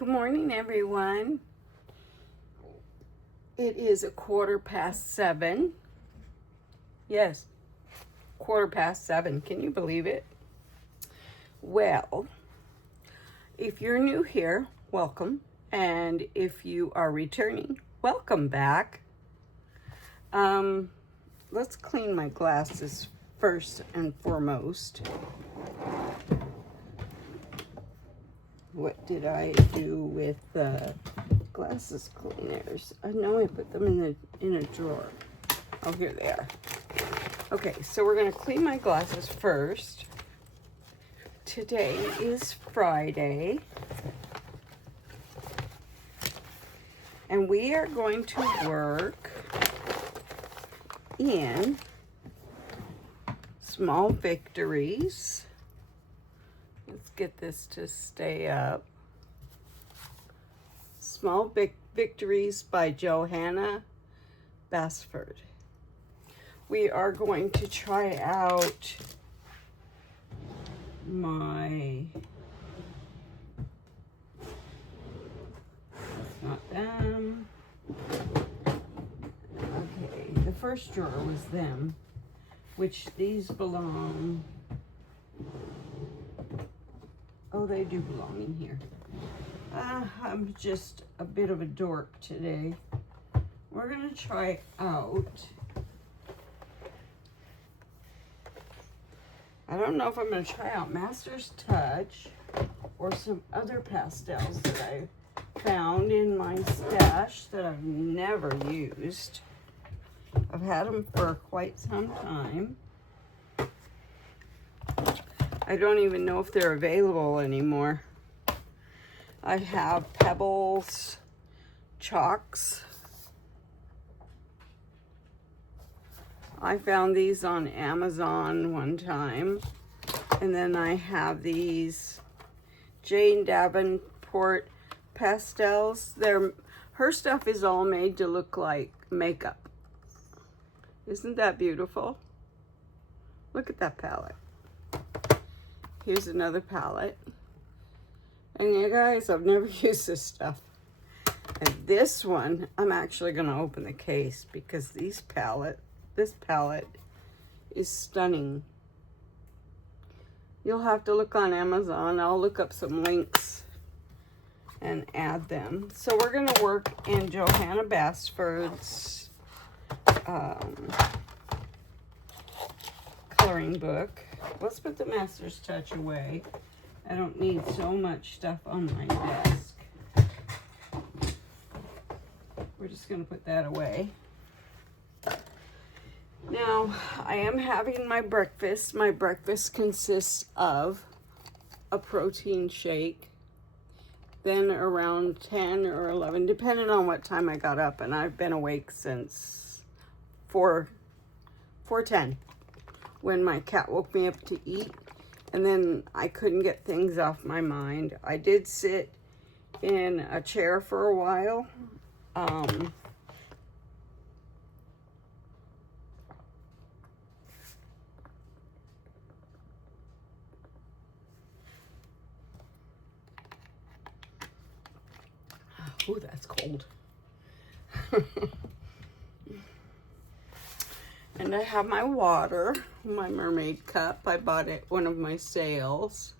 Good morning, everyone. It is 7:15. Yes, 7:15. Can you believe it? Well, if you're new here, welcome. And if you are returning, welcome back. Let's clean my glasses first and foremost. What did I do with the glasses cleaners? I know I put them in a drawer. Oh, here they are. Okay, so we're gonna clean my glasses first. Today is Friday, and we are going to work in small victories. Let's get this to stay up. Small Victories by Johanna Basford. We are going to try out my, not them. Okay, the first drawer was them, which these belong. Oh, they do belong in here. I'm just a bit of a dork today. We're gonna try out. I don't know if I'm gonna try out Master's Touch or some other pastels that I found in my stash that I've never used. I've had them for quite some time. I don't even know if they're available anymore. I have Pebbles, chalks. I found these on Amazon one time. And then I have these Jade Davenport pastels. Her stuff is all made to look like makeup. Isn't that beautiful? Look at that palette. Here's another palette. And you guys, I've never used this stuff. And this one, I'm actually gonna open the case because this palette is stunning. You'll have to look on Amazon. I'll look up some links and add them. So we're gonna work in Johanna Basford's coloring book. Let's put the Master's Touch away. I don't need so much stuff on my desk. We're just gonna put that away. Now, I am having my breakfast. My breakfast consists of a protein shake, then around 10 or 11, depending on what time I got up, and I've been awake since 4:10 when my cat woke me up to eat, and then I couldn't get things off my mind. I did sit in a chair for a while. Oh, that's cold. And I have my water, my mermaid cup. I bought it at one of my sales.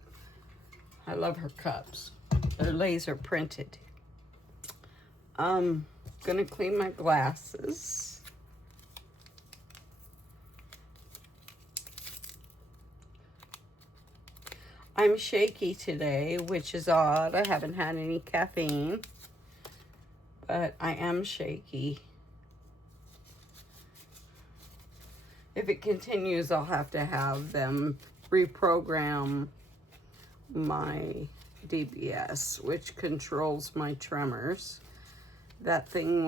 I love her cups. They're laser printed. Gonna clean my glasses. I'm shaky today, which is odd. I haven't had any caffeine, but I am shaky. If it continues, I'll have to have them reprogram my DBS, which controls my tremors. That thing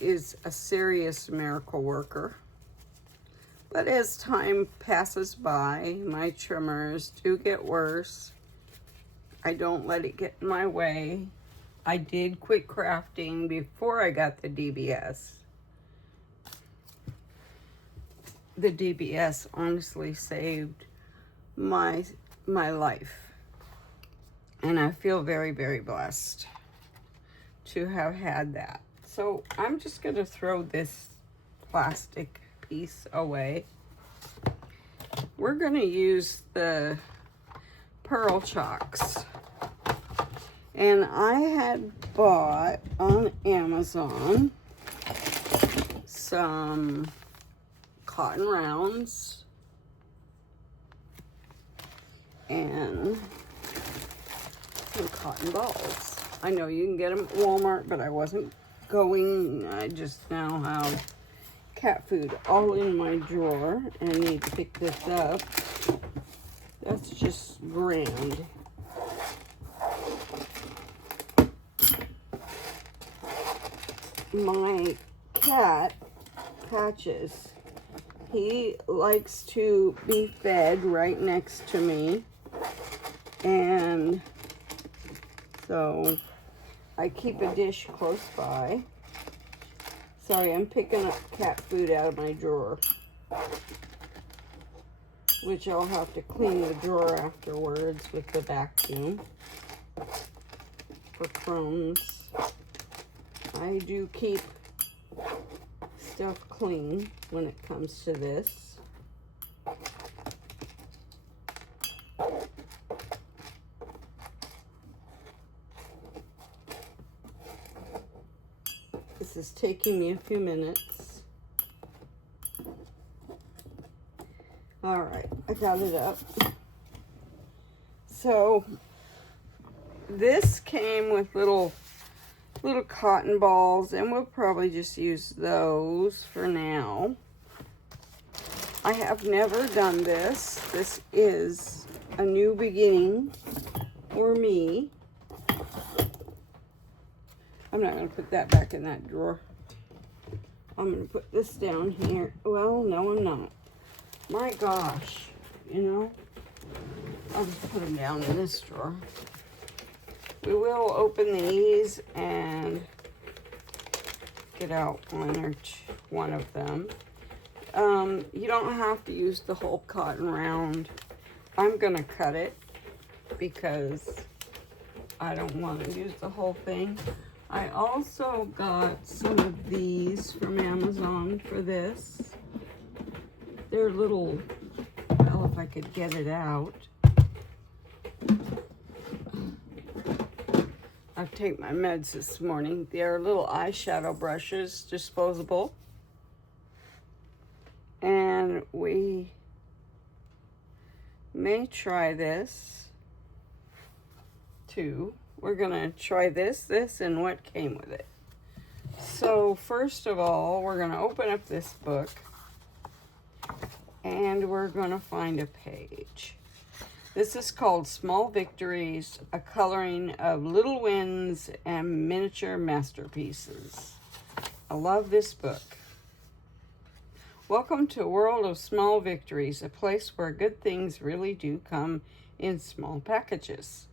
is a serious miracle worker. But as time passes by, my tremors do get worse. I don't let it get in my way. I did quit crafting before I got the DBS. The DBS honestly saved my life. And I feel very, very blessed. to have had that. So I'm just going to throw this plastic piece away. We're going to use the Pearl Chalks. And I had bought on Amazon some cotton rounds and some cotton balls. I know you can get them at Walmart, but I wasn't going. I just now have cat food all in my drawer and need to pick this up. That's just grand. My cat, Patches, he likes to be fed right next to me, and so I keep a dish close by. Sorry, I'm picking up cat food out of my drawer, which I'll have to clean the drawer afterwards with the vacuum for crumbs. I do keep stuff clean when it comes to this. This is taking me a few minutes. All right, I got it up. So this came with little cotton balls, and we'll probably just use those for now. I have never done this. This is a new beginning for me. I'm not going to put that back in that drawer. I'm going to put this down here. Well, no, I'm not. My gosh, you know, I'll just put them down in this drawer. We will open these and get out one of them. You don't have to use the whole cotton round. I'm gonna cut it because I don't want to use the whole thing. I also got some of these from Amazon for this. They're little, well, if I could get it out. I've taken my meds this morning. They're little eyeshadow brushes, disposable. And we may try this too. We're gonna try this, and what came with it. So first of all, we're gonna open up this book and we're gonna find a page. This is called Small Victories, a coloring of little wins and miniature masterpieces. I love this book. Welcome to a world of small victories, a place where good things really do come in small packages.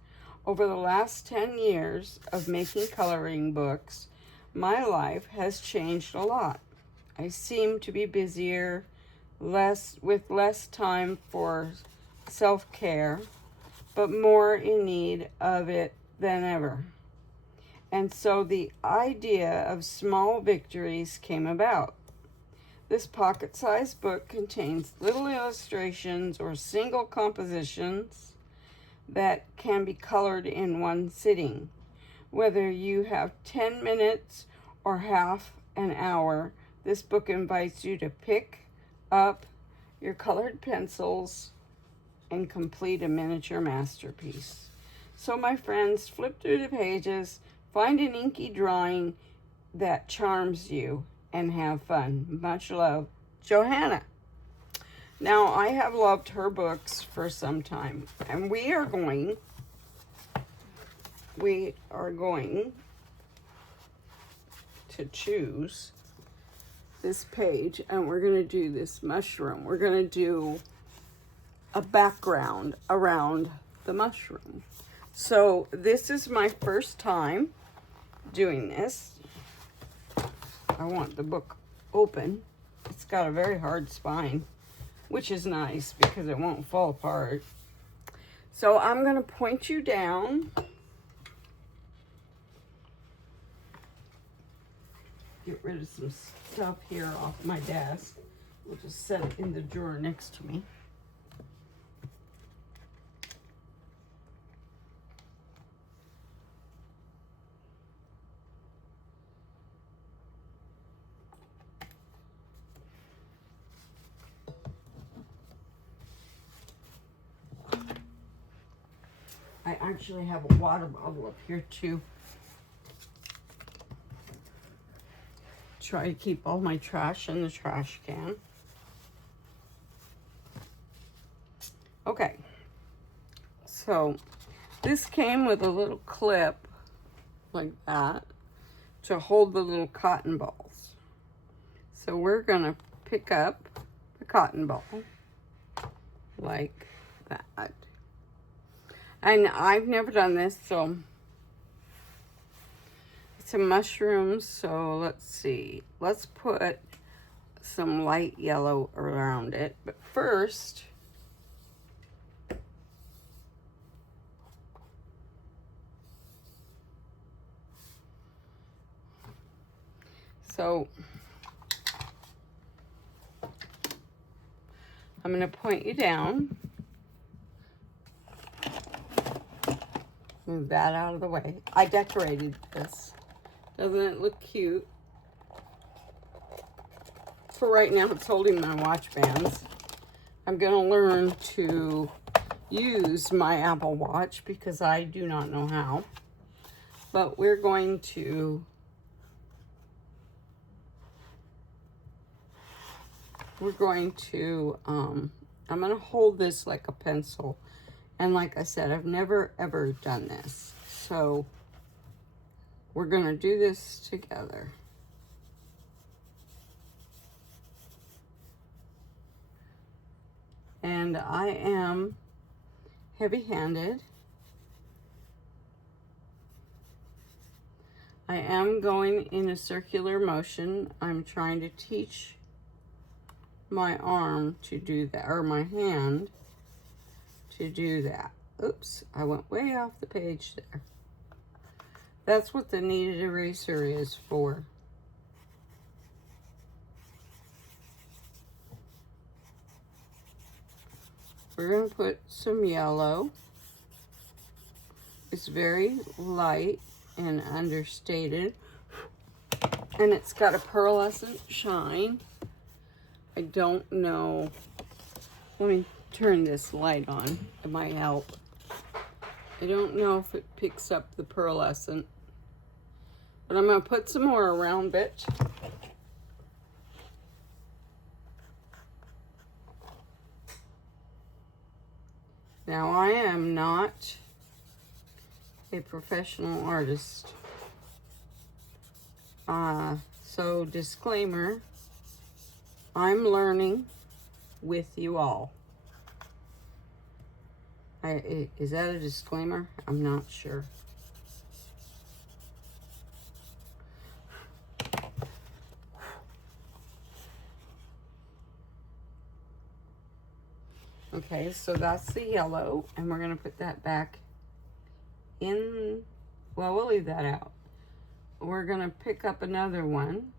Over the last 10 years of making coloring books, my life has changed a lot. I seem to be busier, with less time for self-care, but more in need of it than ever. And so the idea of Small Victories came about. This pocket-sized book contains little illustrations or single compositions that can be colored in one sitting. Whether you have 10 minutes or half an hour, this book invites you to pick up your colored pencils and complete a miniature masterpiece. So my friends, flip through the pages, find an inky drawing that charms you, and have fun. Much love, Johanna. Now, I have loved her books for some time, and we are going to choose this page, and we're going to do this mushroom. We're going to do a background around the mushroom. So this is my first time doing this. I want the book open. It's got a very hard spine, which is nice because it won't fall apart. So I'm going to point you down. get rid of some stuff here off my desk. We'll just set it in the drawer next to me. I actually have a water bottle up here too. Try to keep all my trash in the trash can. Okay, so this came with a little clip like that to hold the little cotton balls. So we're gonna pick up the cotton ball like that. And I've never done this, so some mushrooms. So let's see. Let's put some light yellow around it. But first, so I'm going to point you down. Move that out of the way. I decorated this. Doesn't it look cute? For right now, it's holding my watch bands. I'm going to learn to use my Apple Watch because I do not know how. But we're going to I'm going to hold this like a pencil. And like I said, I've never ever done this. So we're going to do this together. And I am heavy-handed. I am going in a circular motion. I'm trying to teach my arm to do that, or my hand to do that. Oops, I went way off the page there. That's what the kneaded eraser is for. We're going to put some yellow. It's very light and understated. And it's got a pearlescent shine. I don't know. Let me turn this light on. It might help. I don't know if it picks up the pearlescent. But I'm going to put some more around it. Now, I am not a professional artist. So disclaimer, I'm learning with you all. Is that a disclaimer? I'm not sure. Okay, so that's the yellow, and we're going to put that back in. Well, we'll leave that out. We're going to pick up another one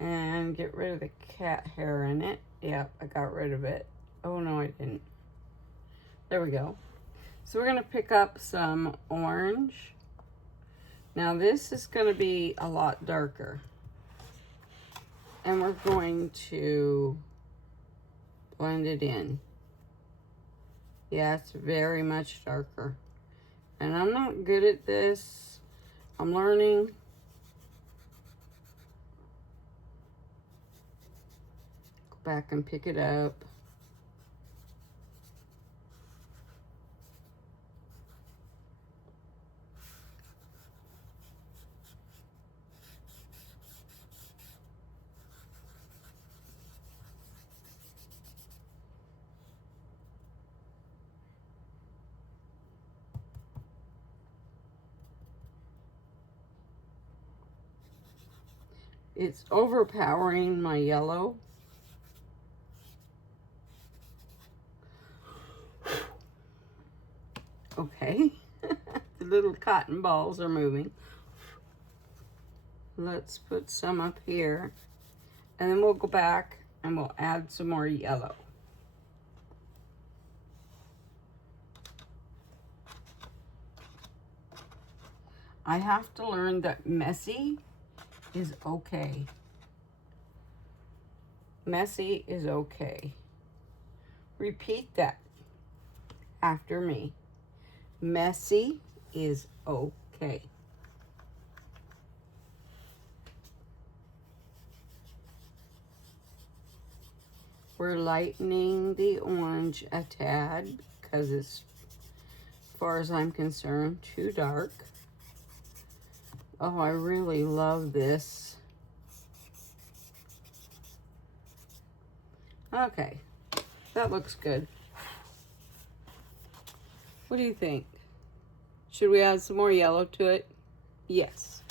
and get rid of the cat hair in it. Yep, I got rid of it. Oh, no, I didn't. There we go. So we're going to pick up some orange. Now, this is going to be a lot darker. And we're going to blend it in. Yeah, it's very much darker. And I'm not good at this. I'm learning. Go back and pick it up. It's overpowering my yellow. Okay. The little cotton balls are moving. Let's put some up here. And then we'll go back and we'll add some more yellow. I have to learn that messy is okay. Messy is okay. Repeat that after me. Messy is okay. We're lightening the orange a tad because it's, as far as I'm concerned, too dark. Oh, I really love this. Okay, that looks good. What do you think? Should we add some more yellow to it? Yes.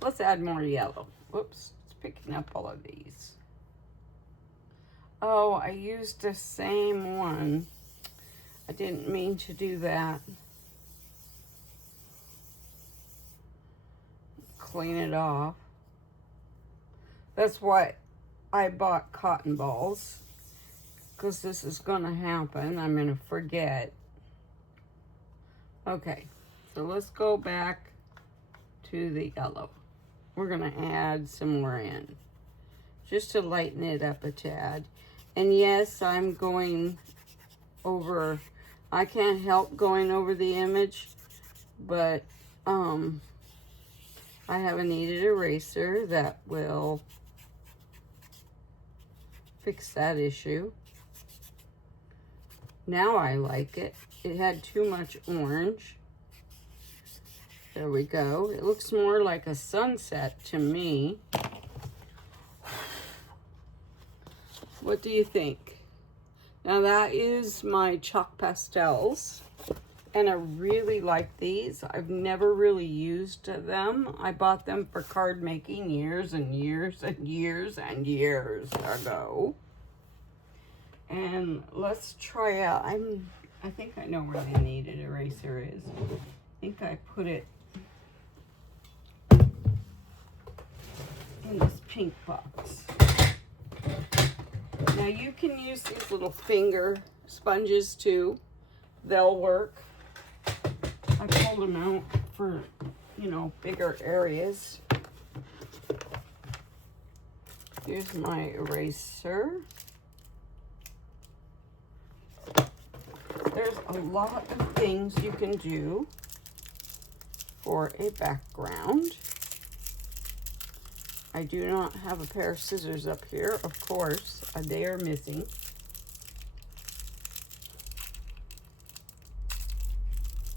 Let's add more yellow. Whoops, it's picking up all of these. Oh, I used the same one. I didn't mean to do that. Clean it off. That's why I bought cotton balls, because this is gonna happen. I'm gonna forget. Okay, so let's go back to the yellow. We're gonna add some more in, just to lighten it up a tad. And yes, I'm going over, I can't help going over the image, but I have a kneaded eraser that will fix that issue. Now I like it. It had too much orange. There we go. It looks more like a sunset to me. What do you think? Now that is my chalk pastels, and I really like these. I've never really used them. I bought them for card making years and years and years and years ago. And let's try out, I think I know where the kneaded eraser is. I think I put it in this pink box. Now you can use these little finger sponges too. They'll work. I pulled them out for, you know, bigger areas. Here's my eraser. There's a lot of things you can do for a background. I do not have a pair of scissors up here, of course. They are missing.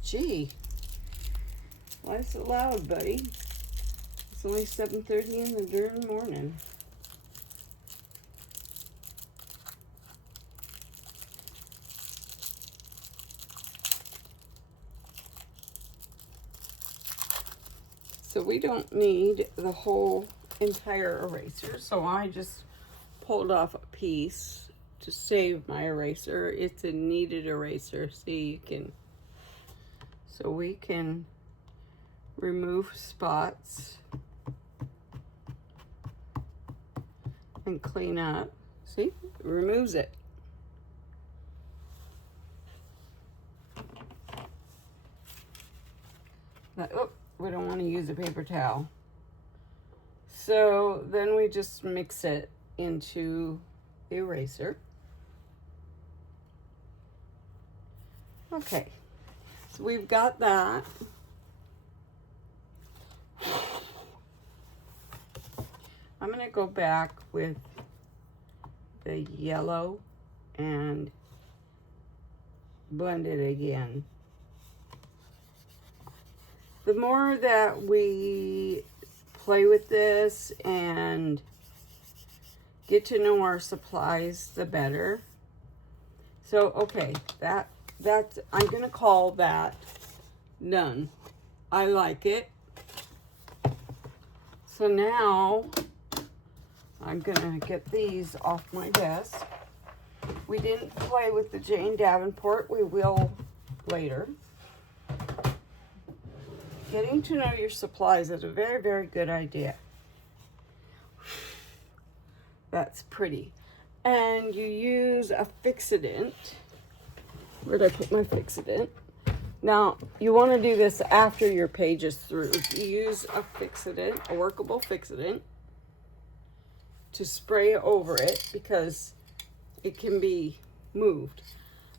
Gee, why is it loud, buddy? It's only 7:30 in the darn morning. So we don't need the whole entire eraser, so I just pulled off a piece to save my eraser. It's a kneaded eraser, see, you can, so we can remove spots and clean up. See, it removes it. But, oh, we don't want to use a paper towel. So then we just mix it into the eraser. Okay, so we've got that. I'm gonna go back with the yellow and blend it again. The more that we play with this and get to know our supplies, the better. So, okay, that's I'm gonna call that done. I like it. So now I'm gonna get these off my desk. We didn't play with the Jane Davenport. We will later. getting to know your supplies is a very, very good idea. That's pretty. And you use a fixidant. Where'd I put my fixidant? Now, you want to do this after your page is through. You use a fixidant, a workable fixidant, to spray over it because it can be moved.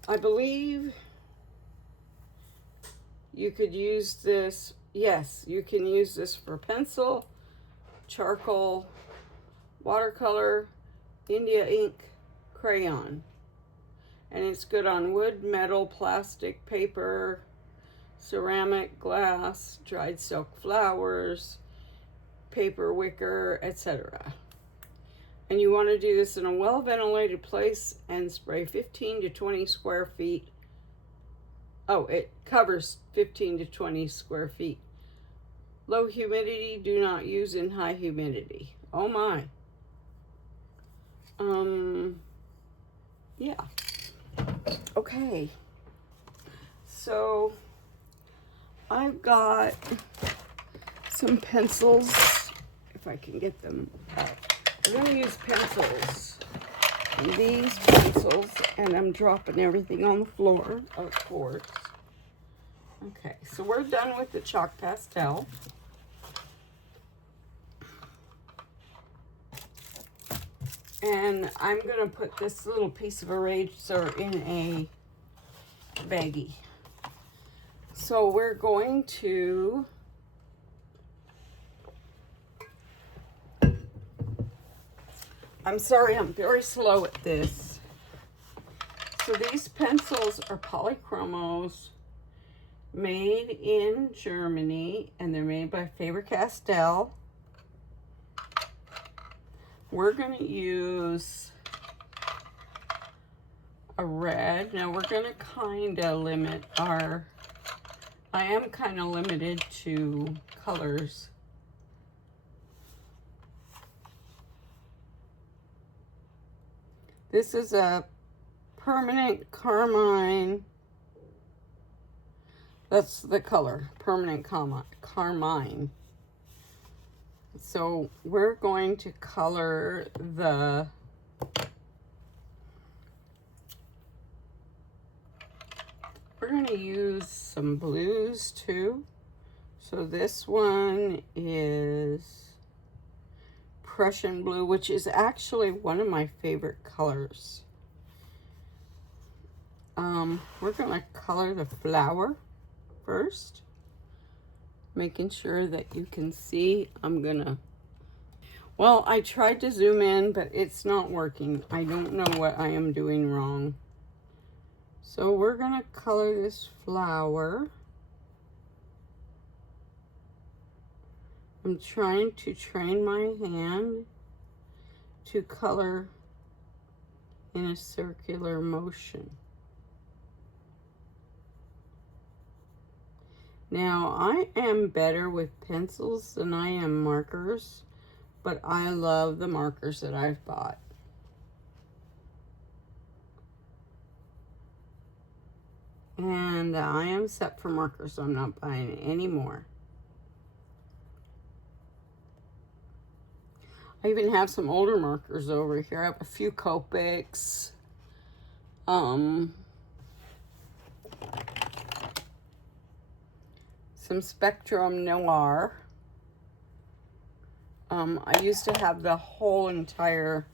I believe you could use this, yes, you can use this for pencil, charcoal, watercolor, India ink, crayon. And it's good on wood, metal, plastic, paper, ceramic, glass, dried silk flowers, paper, wicker, etc. And you want to do this in a well-ventilated place and spray 15 to 20 square feet. Oh, it covers 15 to 20 square feet. Low humidity, do not use in high humidity. Oh my. Yeah. Okay. So I've got some pencils, if I can get them out. I'm going to use pencils, and these pencils, and I'm dropping everything on the floor, of course. Okay, so we're done with the chalk pastel. And I'm going to put this little piece of eraser in a baggie. So we're going to I'm sorry, I'm very slow at this. So these pencils are polychromos made in Germany, and they're made by Faber-Castell. We're going to use a red. Now we're going to kind of limit our, I am kind of limited to colors. This is a permanent carmine. That's the color, permanent carmine. So we're going to color the we're going to use some blues too. So this one is Prussian blue, which is actually one of my favorite colors. We're going to color the flower first, making sure that you can see. Well, I tried to zoom in, but it's not working. I don't know what I am doing wrong. So we're going to color this flower. I'm trying to train my hand to color in a circular motion. Now, I am better with pencils than I am markers, but I love the markers that I've bought. And I am set for markers, so I'm not buying any more. I even have some older markers over here. I have a few Copics. Some Spectrum Noir. I used to have the whole entire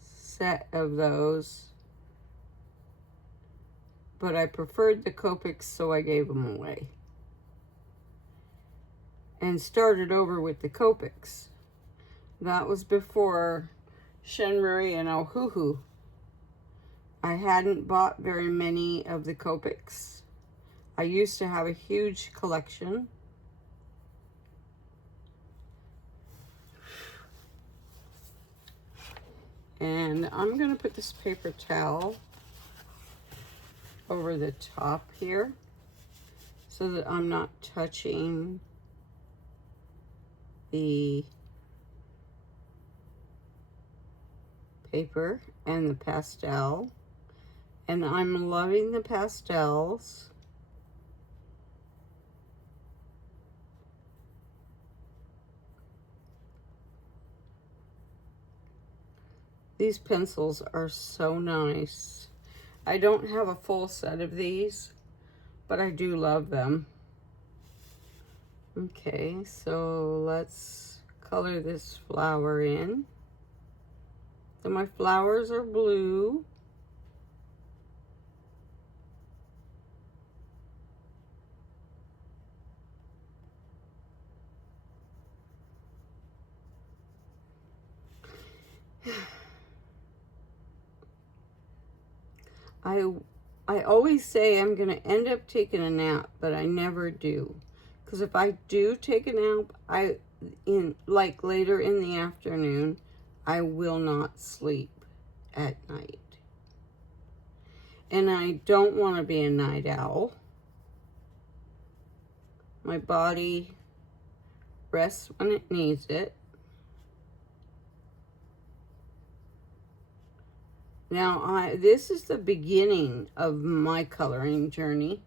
set of those, but I preferred the Copics, so I gave them away and started over with the Copics. That was before Shenmue and Ohuhu. I hadn't bought very many of the Copics. I used to have a huge collection. And I'm going to put this paper towel over the top here so that I'm not touching the paper and the pastel. And I'm loving the pastels. These pencils are so nice. I don't have a full set of these, but I do love them. Okay, so let's color this flower in. So my flowers are blue. I always say I'm going to end up taking a nap, but I never do. Because if I do take a nap, like later in the afternoon, I will not sleep at night. And I don't want to be a night owl. My body rests when it needs it. Now, this is the beginning of my coloring journey.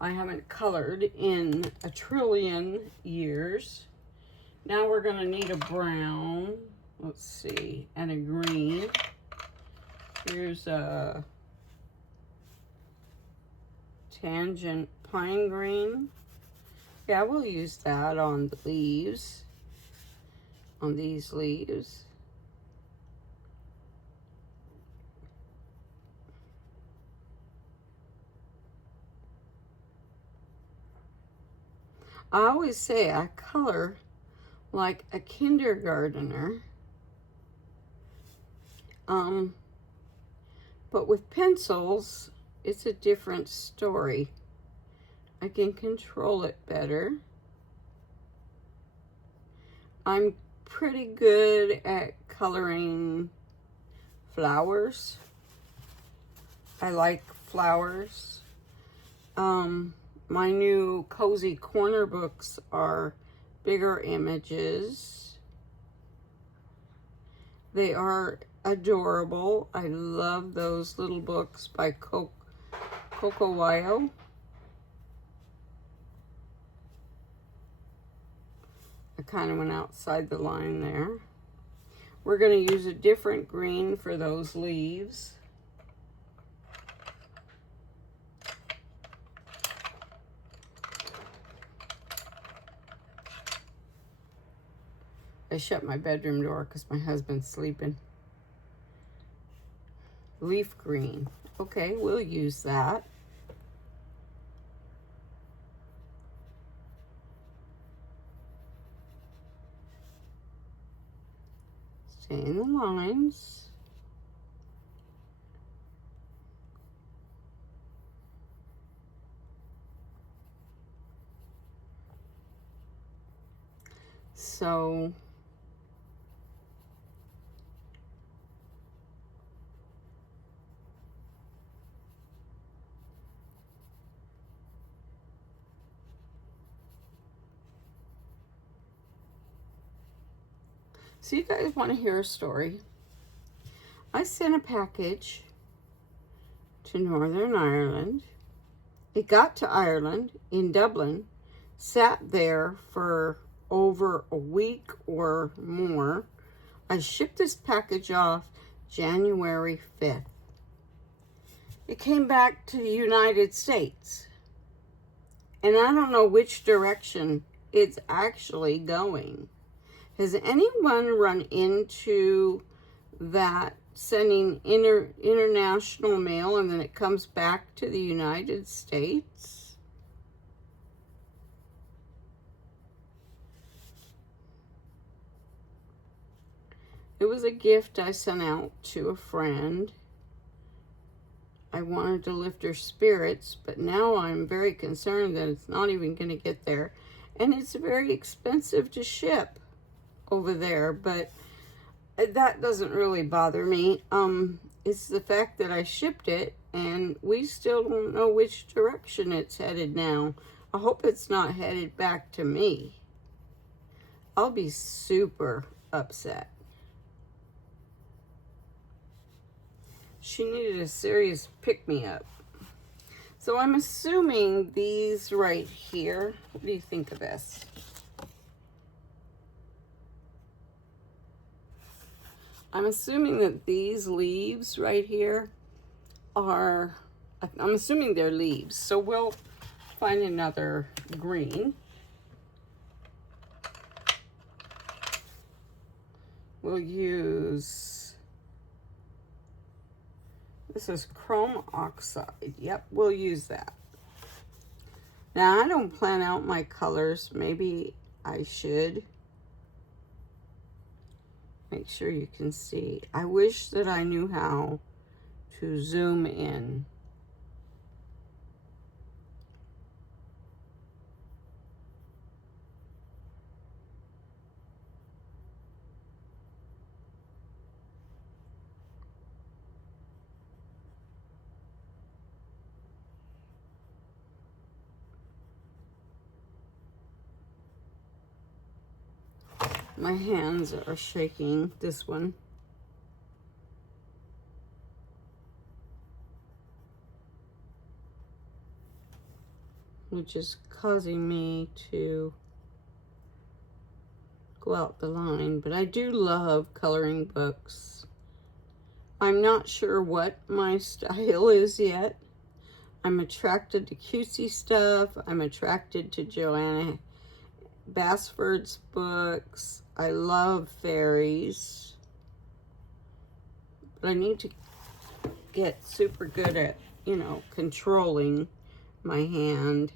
I haven't colored in a trillion years. Now we're going to need a brown, let's see, and a green. Here's a tangent pine green. Yeah, we'll use that on the leaves, on these leaves. I always say I color like a kindergartner. But with pencils, it's a different story. I can control it better. I'm pretty good at coloring flowers. I like flowers. My new Cozy Corner books are bigger images. They are adorable. I love those little books by Coco Wyo. I kind of went outside the line there. We're going to use a different green for those leaves. I shut my bedroom door because my husband's sleeping. Leaf green. Okay, we'll use that. Stay in the lines. So you guys want to hear a story? I sent a package to Northern Ireland. It got to Ireland in Dublin, sat there for over a week or more. I shipped this package off January 5th. It came back to the United States. And I don't know which direction it's actually going. Has anyone run into that sending international mail and then it comes back to the United States? It was a gift I sent out to a friend. I wanted to lift her spirits, but now I'm very concerned that it's not even going to get there. And it's very expensive to ship over there, but that doesn't really bother me. It's the fact that I shipped it and we still don't know which direction it's headed now. I hope it's not headed back to me. I'll be super upset. She needed a serious pick-me-up. So I'm assuming these right here. What do you think of this? I'm assuming that these leaves right here are, I'm assuming they're leaves. So we'll find another green. We'll use, this is chrome oxide. Yep, we'll use that. Now, I don't plan out my colors. Maybe I should. Make sure you can see. I wish that I knew how to zoom in. My hands are shaking, this one. Which is causing me to go out the line, but I do love coloring books. I'm not sure what my style is yet. I'm attracted to cutesy stuff. I'm attracted to Johanna Basford's books. I love fairies. But I need to get super good at, you know, controlling my hand.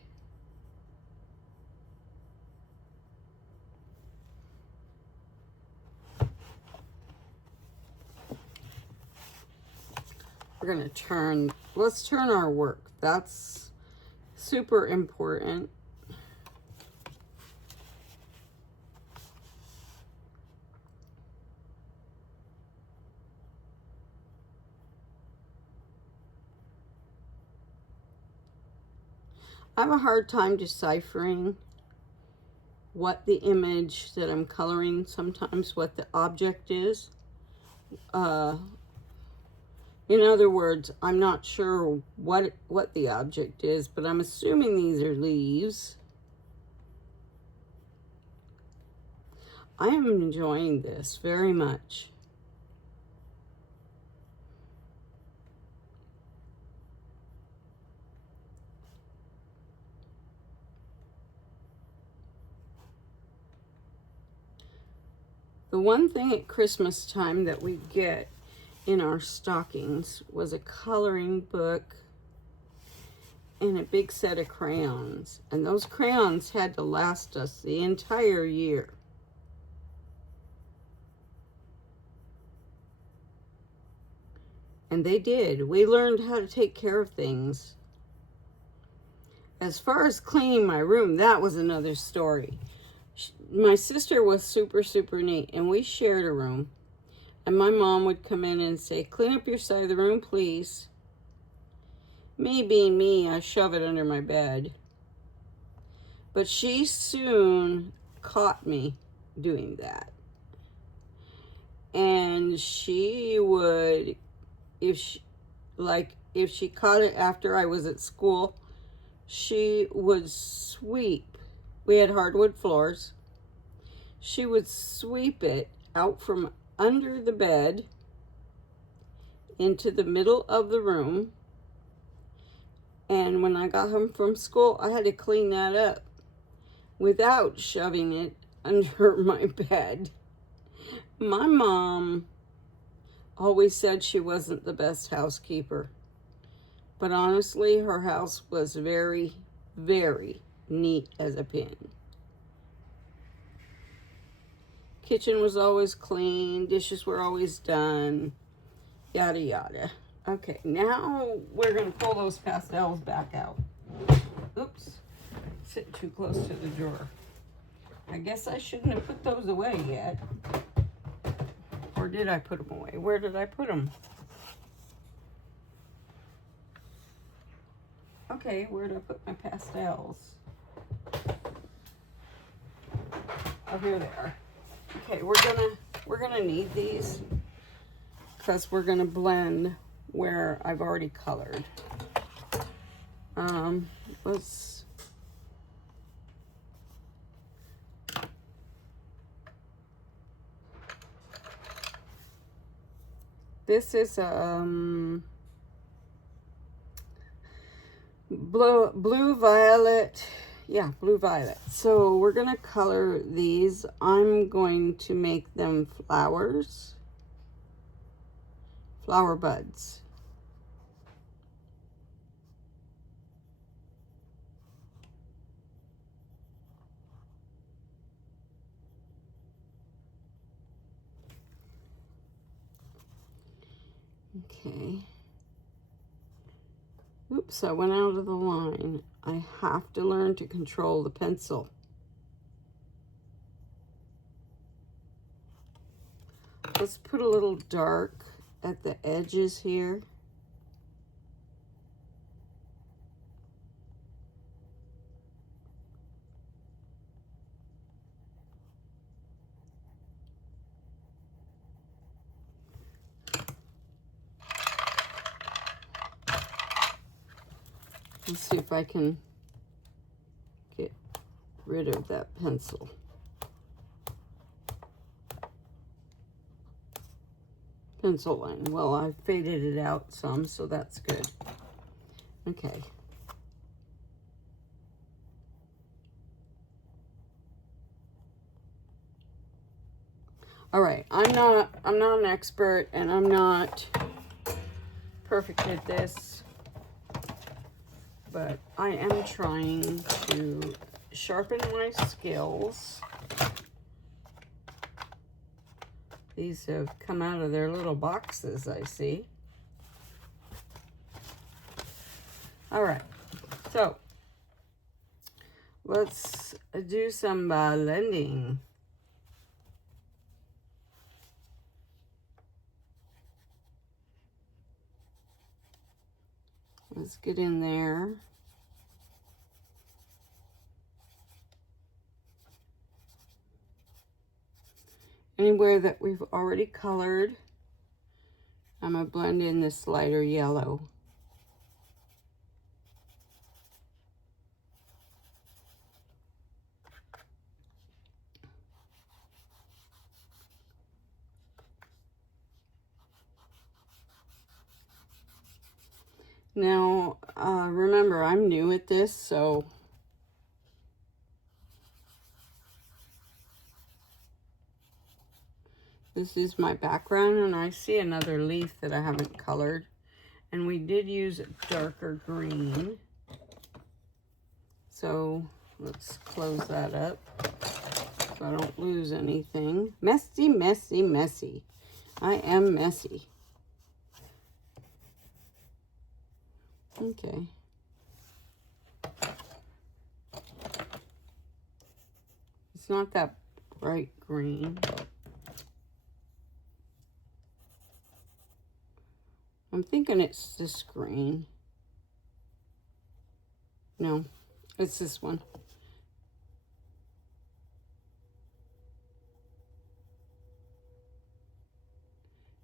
We're gonna turn, let's turn our work. That's super important. I have a hard time deciphering what the image that I'm coloring, sometimes what the object is. In other words, I'm not sure what the object is, but I'm assuming these are leaves. I am enjoying this very much. The one thing at Christmas time that we get in our stockings was a coloring book and a big set of crayons. And those crayons had to last us the entire year. And they did. We learned how to take care of things. As far as cleaning my room, that was another story. My sister was super, super neat, and we shared a room. And my mom would come in and say, clean up your side of the room, please. Me being me, I shove it under my bed. But she soon caught me doing that. And she would, if she caught it after I was at school, she would sweep. We had hardwood floors. She would sweep it out from under the bed into the middle of the room. And when I got home from school, I had to clean that up without shoving it under my bed. My mom always said she wasn't the best housekeeper. But honestly, her house was very, very neat as a pin. Kitchen was always clean, dishes were always done, yada yada. Okay, now we're gonna pull those pastels back out. Oops, sitting too close to the drawer. I guess I shouldn't have put those away yet. Or did I put them away? Where did I put them? Okay, where did I put my pastels? Oh, here they are. Okay, we're gonna need these because we're gonna blend where I've already colored. Let's This is blue violet. Yeah, blue violet. So we're gonna color these. I'm going to make them flowers, flower buds. Okay. Oops, I went out of the line. I have to learn to control the pencil. Let's put a little dark at the edges here. Let's see if I can get rid of that pencil. Pencil line. Well, I faded it out some, so that's good. Okay. All right, I'm not an expert, and I'm not perfect at this, but I am trying to sharpen my skills. These have come out of their little boxes, I see. All right, so let's do some blending. Let's get in there. Anywhere that we've already colored, I'm gonna blend in this lighter yellow. Now, remember, I'm new at this, so this is my background, and I see another leaf that I haven't colored. And we did use a darker green. So let's close that up so I don't lose anything. Messy, messy, messy. I am messy. Okay. It's not that bright green. I'm thinking it's this green. No, it's this one.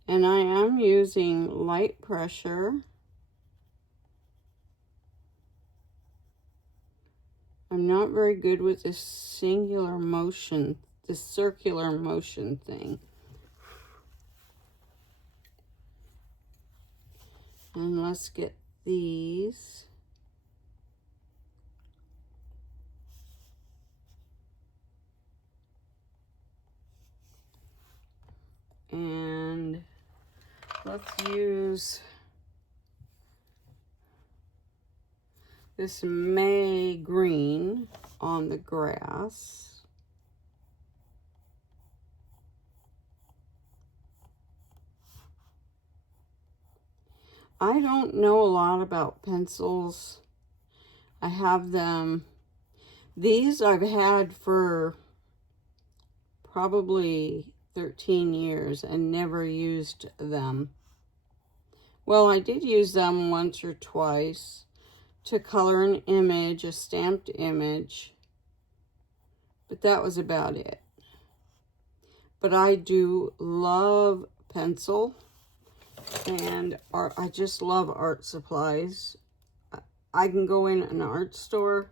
And I am using light pressure. I'm not very good with this singular motion, this circular motion thing. And let's get these. And let's use this May green on the grass. I don't know a lot about pencils. I have them. These I've had for probably 13 years and never used them. Well, I did use them once or twice to color an image, a stamped image, but that was about it. But I do love pencil and art. I just love art supplies. I can go in an art store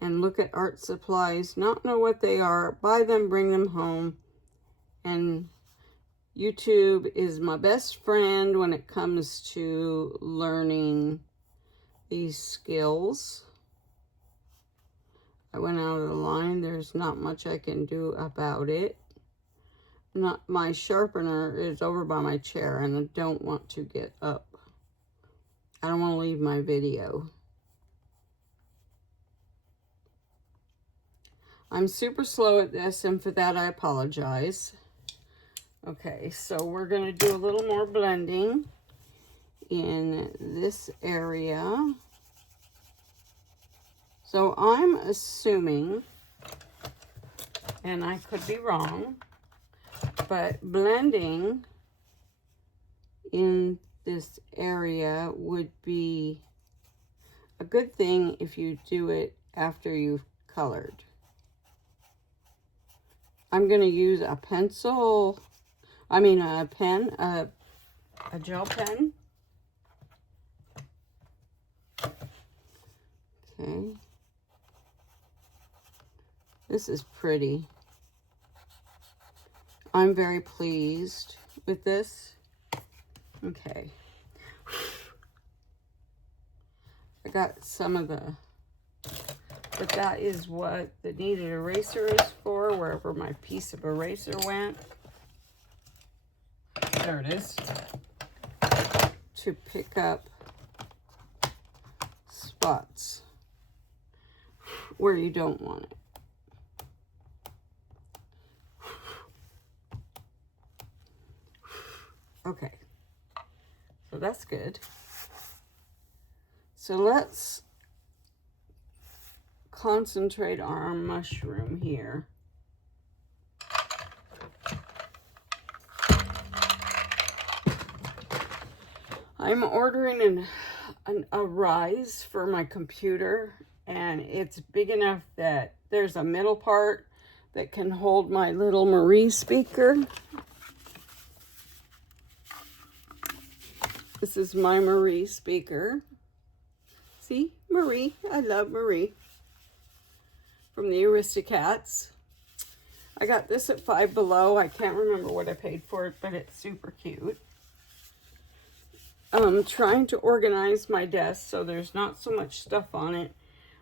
and look at art supplies, not know what they are, buy them, bring them home, and YouTube is my best friend when it comes to learning these skills. I went out of the line. There's not much I can do about it. Not my sharpener is over by my chair and I don't want to get up. I don't want to leave my video. I'm super slow at this, and for that I apologize. Okay, so we're going to do a little more blending in this area. So I'm assuming, and I could be wrong, but blending in this area would be a good thing if you do it after you've colored. I'm going to use a pencil, a pen, a gel pen. Okay. This is pretty. I'm very pleased with this. Okay. I got some of the, but that is what the kneaded eraser is for, wherever my piece of eraser went. There it is. To pick up spots where you don't want it. Okay, so that's good. So let's concentrate on our mushroom here. I'm ordering a rise for my computer, and it's big enough that there's a middle part that can hold my little Marie speaker. This is my Marie speaker. See, Marie, I love Marie from the Aristocats. I got this at Five Below. I can't remember what I paid for it, but it's super cute. I'm trying to organize my desk so there's not so much stuff on it,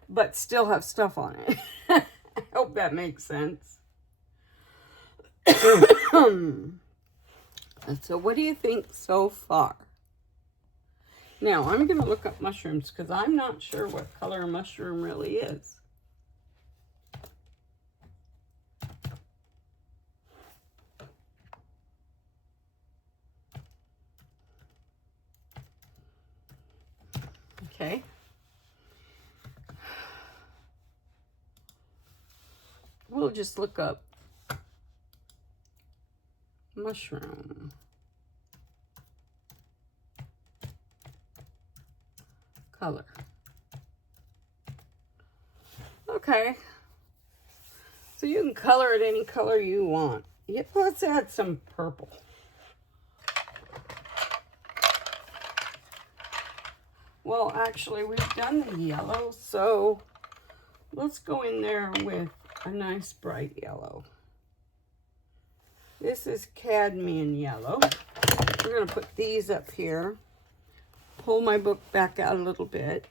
but still have stuff on it. I hope that makes sense. So what do you think so far? Now, I'm going to look up mushrooms because I'm not sure what color a mushroom really is. Okay. We'll just look up mushroom. Color. Okay. So you can color it any color you want. Yep, let's add some purple. Well, actually, we've done the yellow, so let's go in there with a nice bright yellow. This is cadmium yellow. We're going to put these up here. Pull my book back out a little bit.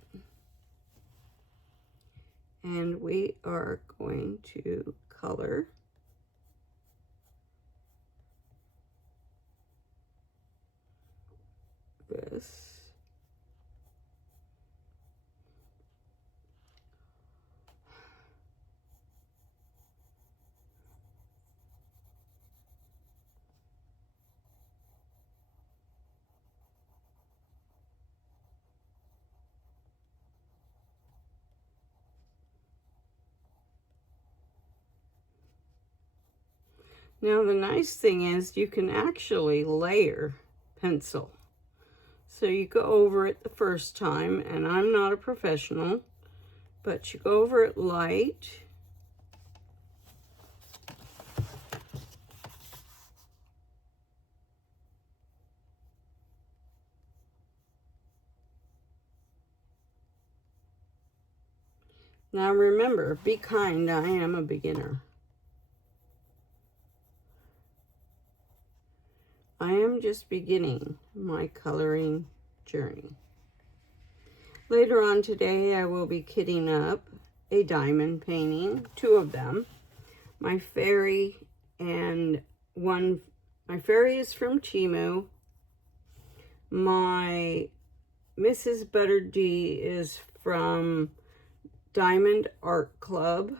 And we are going to color this. Now the nice thing is you can actually layer pencil. So you go over it the first time, and I'm not a professional, but you go over it light. Now remember, be kind, I am a beginner. I am just beginning my coloring journey. Later on today, I will be kitting up a diamond painting, 2 of them. My fairy and my fairy is from Timu. My Mrs. Butter D is from Diamond Art Club.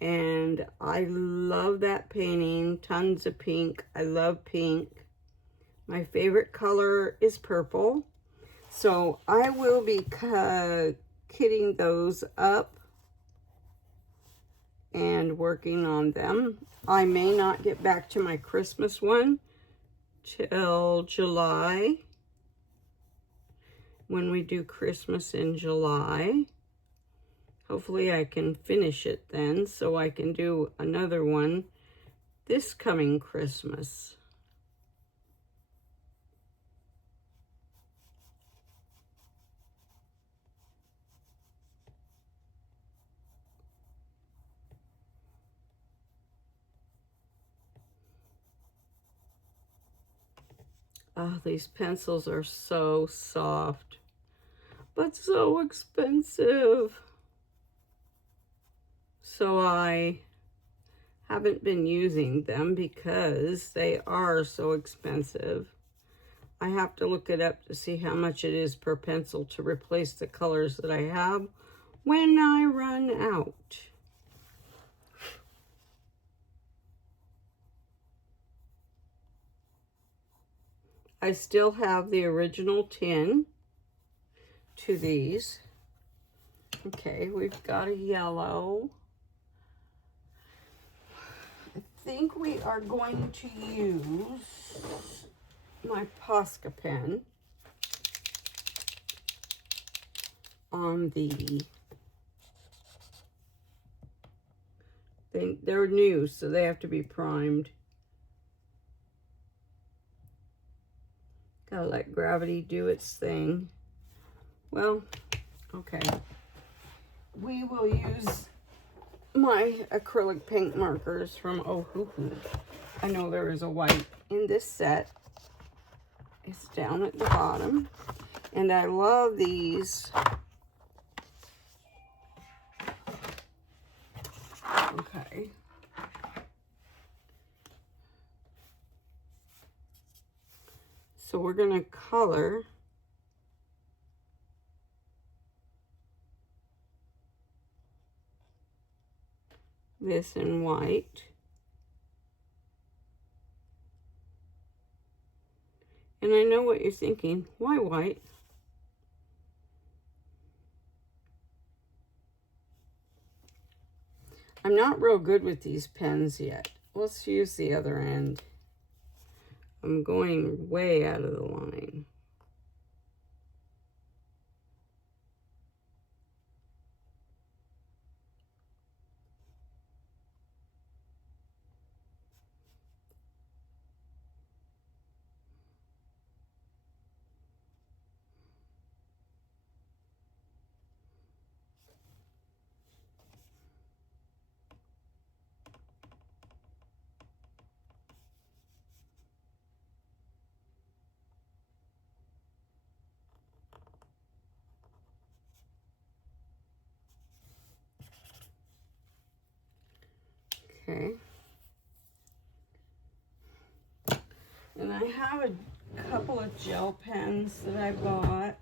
And I love that painting, tons of pink. I love pink. My favorite color is purple. So I will be kitting those up and working on them. I may not get back to my Christmas one till July, when we do Christmas in July. Hopefully I can finish it then so I can do another one this coming Christmas. Oh, these pencils are so soft, but so expensive. So I haven't been using them because they are so expensive. I have to look it up to see how much it is per pencil to replace the colors that I have when I run out. I still have the original tin to these. Okay, we've got a yellow. I think we are going to use my Posca pen on the, they're new, so they have to be primed. Gotta let gravity do its thing. Well, okay. We will use my acrylic paint markers from Ohuhu. I know there is a white in this set. It's down at the bottom. And I love these. Okay. So we're going to color this in white. And I know what you're thinking. Why white? I'm not real good with these pens yet. Let's use the other end. I'm going way out of the line. Okay. And I have a couple of gel pens that I bought.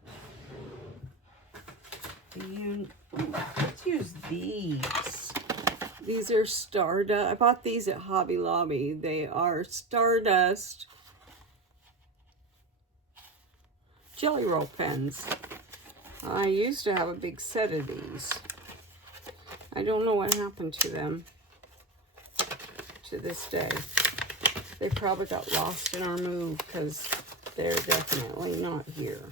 Let's use these. These are Stardust. I bought these at Hobby Lobby. They are Stardust Jelly Roll pens. I used to have a big set of these. I don't know what happened to them to this day. They probably got lost in our move because they're definitely not here.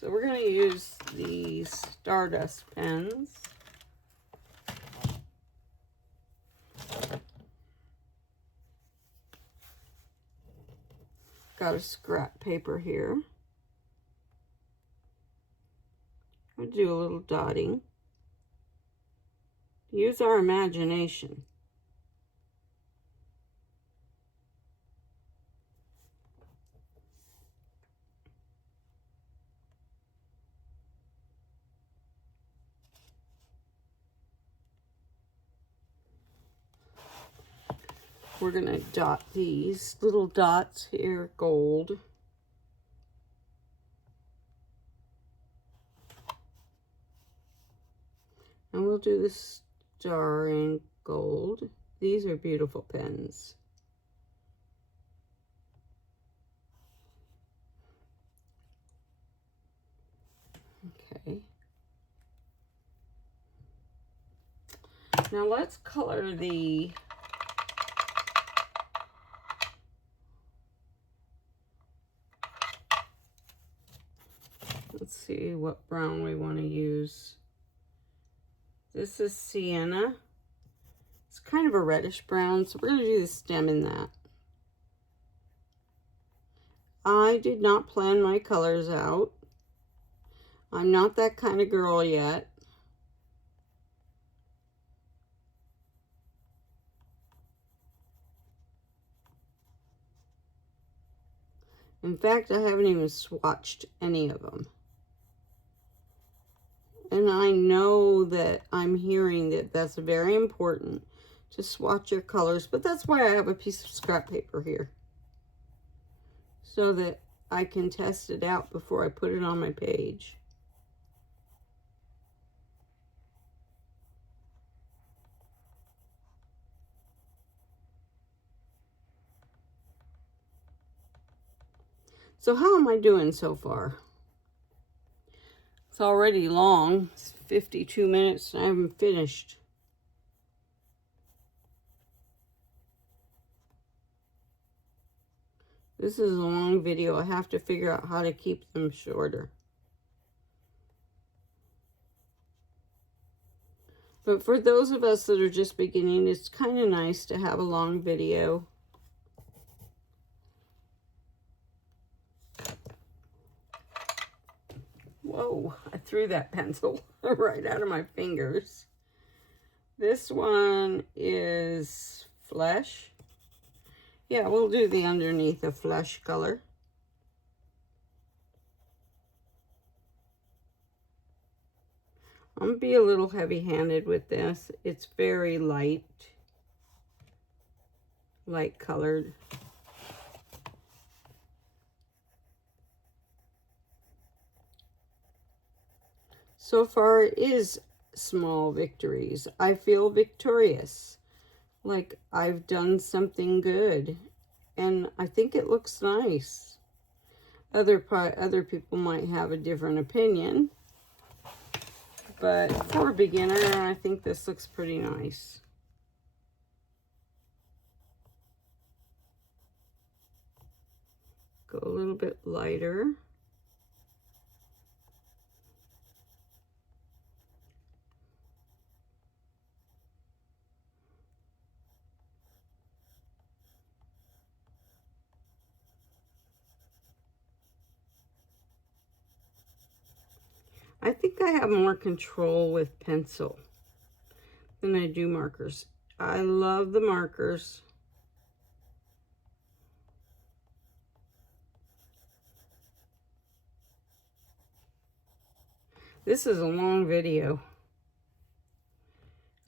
So we're going to use these Stardust pens. Got a scrap paper here. I'll do a little dotting. Use our imagination. we're going to dot these little dots here gold. And we'll do the star in gold. These are beautiful pens. Okay. Now let's color the let's see what brown we want to use. This is sienna. It's kind of a reddish brown, so we're going to do the stem in that. I did not plan my colors out. I'm not that kind of girl yet. In fact, I haven't even swatched any of them. And I know that I'm hearing that that's very important to swatch your colors, but that's why I have a piece of scrap paper here, so that I can test it out before I put it on my page. So how am I doing so far? It's already long. It's 52 minutes and I haven't finished. This is a long video. I have to figure out how to keep them shorter. But for those of us that are just beginning, it's kind of nice to have a long video. Whoa, I threw that pencil right out of my fingers. This one is flesh. Yeah, we'll do the underneath of flesh color. I'm going to be a little heavy-handed with this. It's very light colored. So far it is small victories. I feel victorious, like I've done something good, and I think it looks nice. Other people might have a different opinion, but for a beginner, I think this looks pretty nice. Go a little bit lighter. I think I have more control with pencil than I do markers. I love the markers. This is a long video.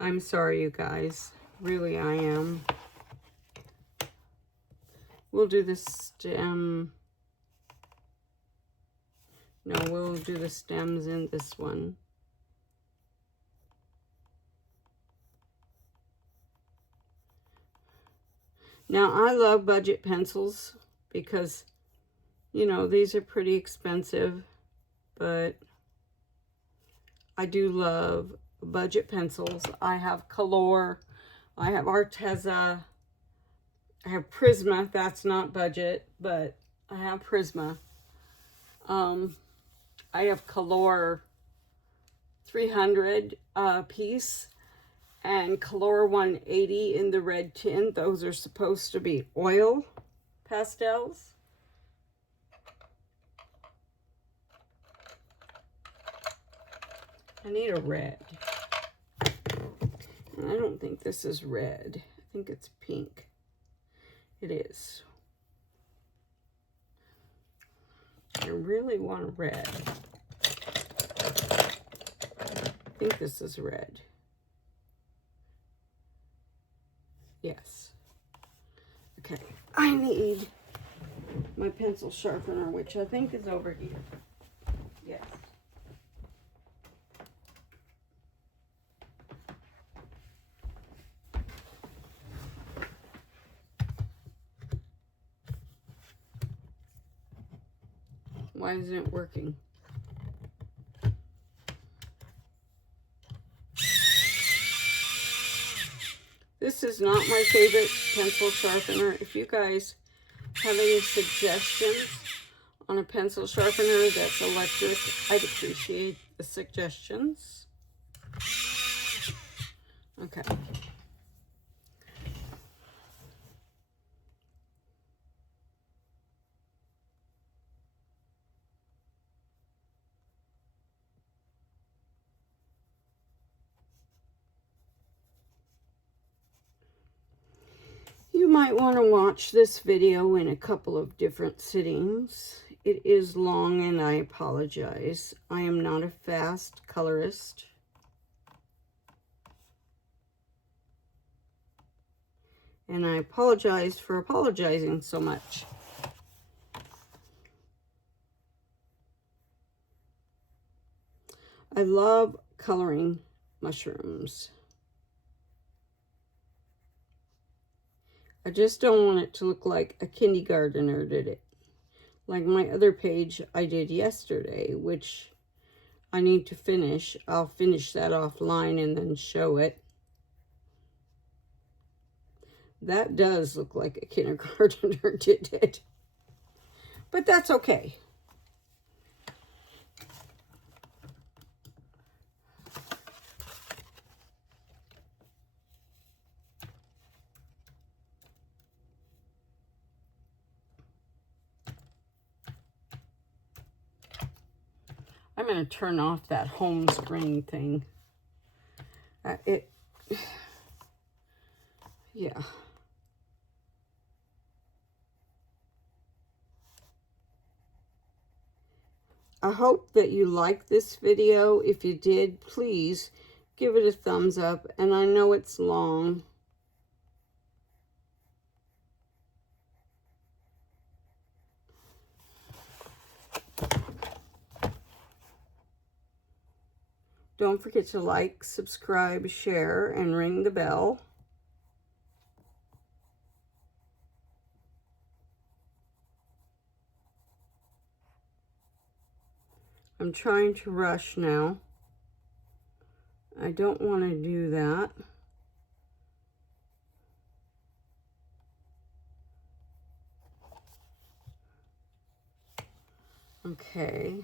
I'm sorry, you guys. Really, I am. We'll do the stem. No, we'll do the stems in this one. Now, I love budget pencils because, you know, these are pretty expensive, but I do love budget pencils. I have Color, I have Arteza, I have Prisma. That's not budget, but I have Prisma. I have Color 300 piece and Color 180 in the red tin. Those are supposed to be oil pastels. I need a red. I don't think this is red. I think it's pink. It is. I really want a red. I think this is red. Yes. need my pencil sharpener, which I think is over here. Yes. Why isn't it working? This is not my favorite pencil sharpener. If you guys have any suggestions on a pencil sharpener that's electric, I'd appreciate the suggestions. Okay. You might want to watch this video in a couple of different sittings. It is long and I apologize. I am not a fast colorist. And I apologize for apologizing so much. I love coloring mushrooms. I just don't want it to look like a kindergartner did it. Like my other page I did yesterday, which I need to finish. I'll finish that offline and then show it. That does look like a kindergartner did it. But that's okay. I'm going to turn off that home screen thing. Yeah. I hope that you liked this video. If you did, please give it a thumbs up. And I know it's long. Don't forget to like, subscribe, share, and ring the bell. I'm trying to rush now. I don't want to do that. Okay.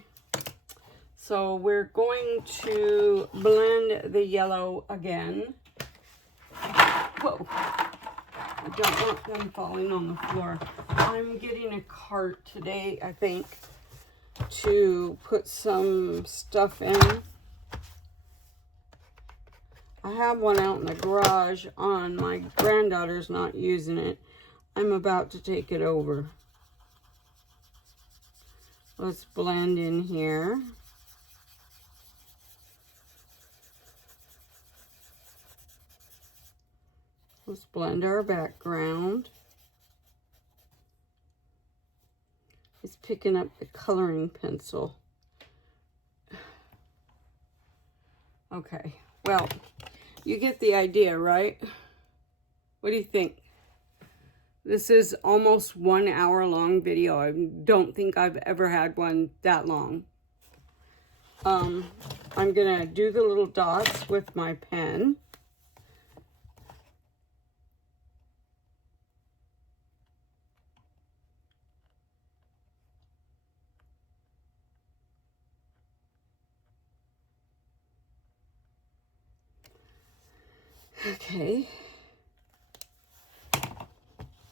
So we're going to blend the yellow again. Whoa. I don't want them falling on the floor. I'm getting a cart today, I think, to put some stuff in. I have one out in the garage on. My granddaughter's not using it. I'm about to take it over. Let's blend in here. Let's blend our background. It's picking up the coloring pencil. Okay, well, you get the idea, right? What do you think? This is almost 1 hour long video. I don't think I've ever had one that long. I'm gonna do the little dots with my pen. Okay.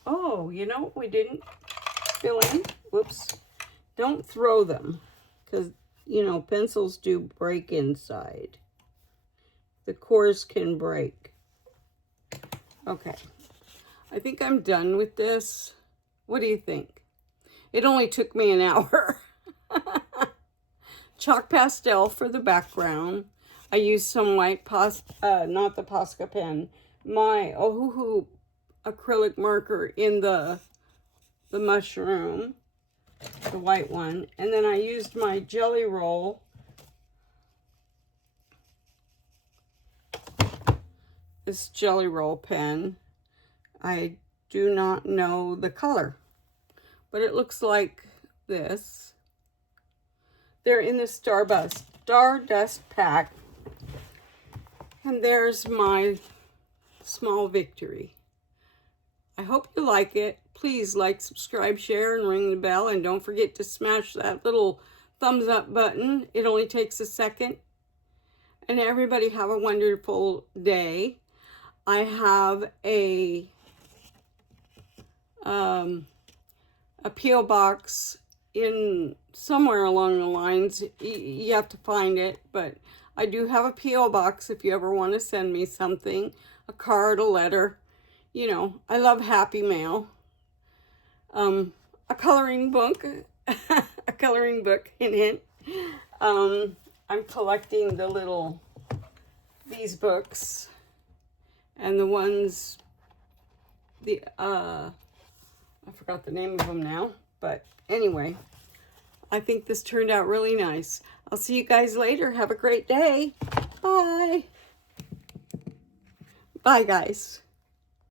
Oh, you know what we didn't fill in? Whoops. Don't throw them, because, you know, pencils do break inside. The cores can break. Okay. I think I'm done with this. What do you think? It only took me an hour. Chalk pastel for the background. I used some white not the Posca pen, my Ohuhu acrylic marker in the the mushroom, the white one, and then I used my Jelly Roll. This Jelly Roll pen. I do not know the color, but it looks like this. They're in the Stardust pack. And there's my small victory. I hope you like it. Please like, subscribe, share, and ring the bell. And don't forget to smash that little thumbs up button. It only takes a second. And everybody have a wonderful day. I have a P.O. box in somewhere along the lines. You have to find it, but I do have a P.O. box if you ever want to send me something, a card, a letter. You know, I love happy mail. A coloring book, a coloring book, hint, hint. I'm collecting these books, and the ones, I forgot the name of them now, but anyway, I think this turned out really nice. I'll see you guys later. Have a great day. Bye. Bye, guys.